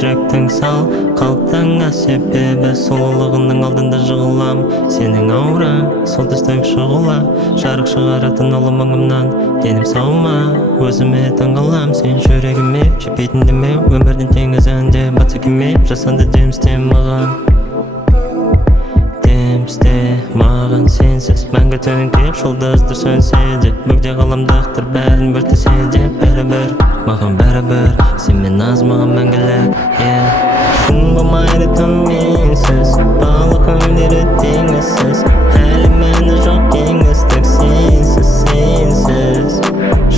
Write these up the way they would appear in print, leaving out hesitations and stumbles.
жүректің сал қалыптаңа себебі сұлулығының алдында жығылам. Сенің аураң солтүстік шығыла жарық шығаратын ұлы мұңымнан. Денім сау ма өзіме таңғалам, сен жүрегіме жетпейтін деме, өмірдің теңізінде батса кеме жасанды демсте маған. Демсте маған сенсіз мәңгі төнкеп жұлдыздар сөнсе де, бөгде ғаламдықтыр бәрін бөлтесе де, бәрібір маған бәрібір, сен мен аз маған мәңгілік. Күн болмайды төменсіз, балық өмірі теңізсіз, әлі мәні жоқ кеңістік сенсіз, сенсіз.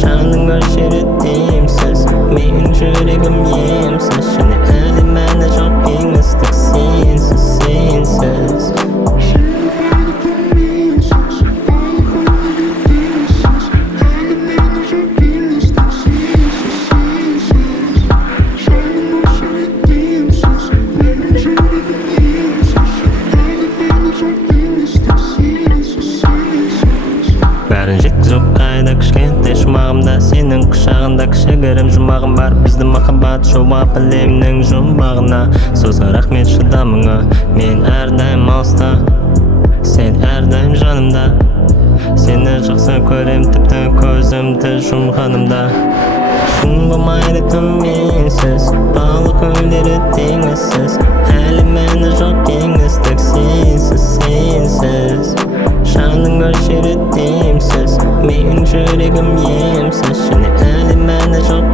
Жаның мөлшері демсіз, менің жүрегім емсіз, және әлі мәні жоқ кеңістік сенсіз, сенсіз. Бәрін жеткізіп қайда кішкентай жұмағымда, сенің құшағында кішігірім жұмағым бар. Бізді махаббат жауап әлемнің жұмбағына, созған рахмет шыдамыңа. Мен әрдайым алыста, сен әрдайым жанымда, сені жақсы көрем тіпті көзімді жұмғанымда. Күн болмайды төменсіз, балық өмірі теңізсіз, әлі мәні жоқ кеңістік сенсіз, сенсіз. Жаның мөлшері демсіз, менің жүрегім емсіз, және әлі мәні жоқ